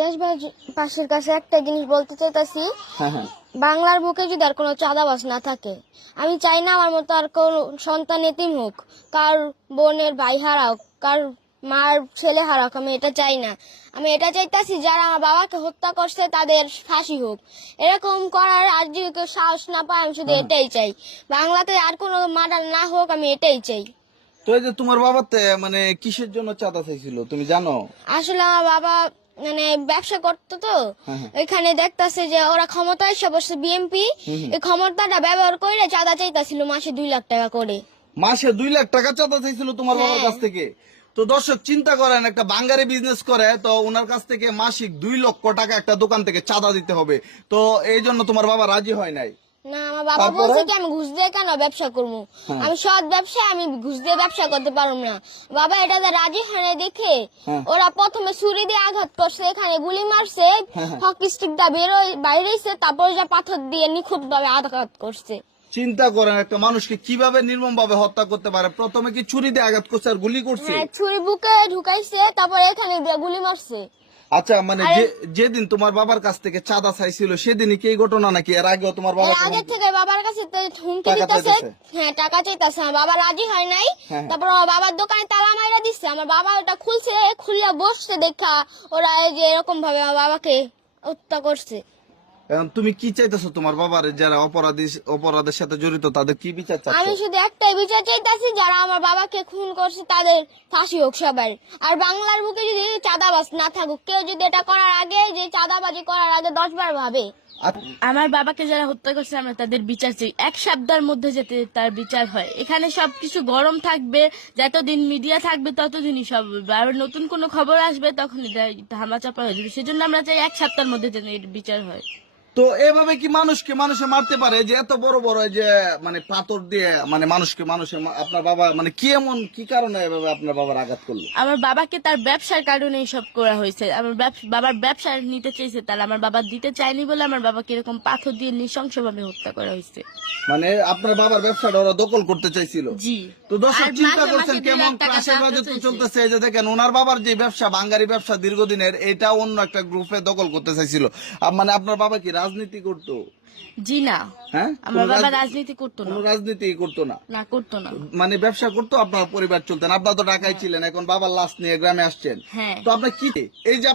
দেশবাসীর কাছে একটা জিনিস বলতে চাইতাছি, বাংলার বুকে যদি আর কোনো চাঁদাবাজ না থাকে, আমি চাই না আমার মতো আর কোন সন্তান এতিম হোক, কার বোনের ভাই হারাক, কার মার ছেলে হারাক। আমি এটা চাই না। আমি এটা চাইতাছি যারা আমার বাবাকে হত্যা করছে তাদের ফাঁসি হোক। এরকম করার আর যদি কেউ সাহস না পায়, আমি শুধু এটাই চাই। বাংলাতে আর কোনো মার্ডার না হোক, আমি এটাই চাই। তো এই যে তোমার বাবা মানে কিসের জন্য চাঁদা চাইছিল তুমি জানো? আসলে আমার বাবা মানে ব্যবসা করতো, তো এখানে দেখতাছে যে ওরা ক্ষমতায় এসে বসছে বিএনপি, এই ক্ষমতাটা ব্যবহার করে চাঁদা চাইতাছিল মাসে 2 লাখ টাকা করে। মাসে 2 লাখ টাকা চাঁদা চাইছিল তোমার বাবার কাছ থেকে? তো দর্শক চিন্তা করেন, একটা বাঙ্গারি বিজনেস করে, তো ওনার কাছ থেকে মাসিক 2 লক্ষ টাকা একটা দোকান থেকে চাঁদা দিতে হবে। তো এই জন্য তোমার বাবা রাজি হয় নাই? না, আমার বাবা বলছে কি আমি ঘুষ দিয়ে কেন ব্যবসা করবো, আমি সৎ ব্যবসা, আমি ঘুষ দিয়ে ব্যবসা করতে পারবো না। বাবা এটাতে রাজি হয় না দেখে ওরা প্রথমে ছুরি দিয়ে আঘাত করছে, এখানে গুলি মারছে, হকি স্টিকটা বাইরেছে, তারপর যা পাথর দিয়ে নিখুঁত ভাবে আঘাত করছে। চিন্তা করেন, একটা মানুষকে কিভাবে নির্মম ভাবে হত্যা করতে পারে। প্রথমে কি ছুরি দিয়ে আঘাত করছে আর গুলি করছে? ছুরি বুকে ঢুকাইছে, তারপর এখানে দিয়ে গুলি মারছে। আচ্ছা, মানে যেদিন তোমার বাবার কাছ থেকে চাঁদা চাইছিল সেদিনই কি এই ঘটনা, নাকি এর আগেও তোমার বাবা? আগে থেকে বাবার কাছে হুমকি দিতেছে, হ্যাঁ টাকা চাইতেছে। আমার বাবা রাজি হয় নাই, তারপর আমার বাবার দোকানে তালা মাইরা দিচ্ছে। আমার বাবা ওটা খুলছে, খুলিয়া বসছে দেখা ওরা এই যে এরকম ভাবে আমার বাবাকে হত্যা করছে। তুমি কি চাইতেছো তোমার বাবার যারা অপরাধের সাথে জড়িত তাদের কি বিচার চাচ্ছো? আমি শুধু একটাই বিচার চাইতেছি, যারা আমার বাবাকে খুন করছে তাদের ফাঁসি হোক সবার। আর বাংলার বুকে যদি চাঁদাবাজ না থাকুক, কেউ যদি এটা করার আগে, যে চাঁদাবাজি করার আগে 10 বার ভাবে। আমার বাবাকে যারা হত্যা করছে আমরা তাদের বিচার চাই, 1 সপ্তাহের মধ্যে যাতে তার বিচার হয়। এখানে সবকিছু গরম থাকবে, যতদিন মিডিয়া থাকবে ততদিনই সব বলবে, আর নতুন কোনো খবর আসবে তখন এটা ধামাচাপা হয়ে যাবে। সেজন্য আমরা চাই 1 সপ্তাহের মধ্যে যেন এর বিচার হয়। তো এভাবে কি মানুষে মারতে পারে? যে এত বড় বড় যে মানে পাথর দিয়ে মানে মানুষে আপনার বাবা মানে কি কারণে এভাবে আপনার বাবার আঘাত করলো? আমার বাবাকে তার ব্যবসার কারণে সব করা হয়েছে। আমার বাবার ব্যবসা নিতে চেয়েছে, তাহলে আমার বাবা দিতে চায়নি বলে আমার বাবাকে এরকম পাথর দিয়ে নৃশংসভাবে হত্যা করা হয়েছে। মানে আপনার বাবার ব্যবসাটা ওরা দখল করতে চাইছিল? জি। তো দর্শক চিন্তা করছেন কেমন ক্রাশের রাজত্ব চলতেছে। এই যে দেখেন, ওনার বাবার যে ব্যবসা, বাঙ্গারি ব্যবসা দীর্ঘদিনের, এটা অন্য একটা গ্রুপে দখল করতে চাইছিল। মানে আপনার বাবা কি রাজনীতি করতো? জি না। হ্যাঁ, আমার বাবা রাজনীতি করতো না। রাজনীতি করতো না? না, করতো না। মানে ব্যবসা করতো, আপনার পরিবার চলতেন। আপনার তো ঢাকায় ছিলেন, এখন বাবার লাশ নিয়ে গ্রামে আসছেন। হ্যাঁ। তো আপনার কি এই যে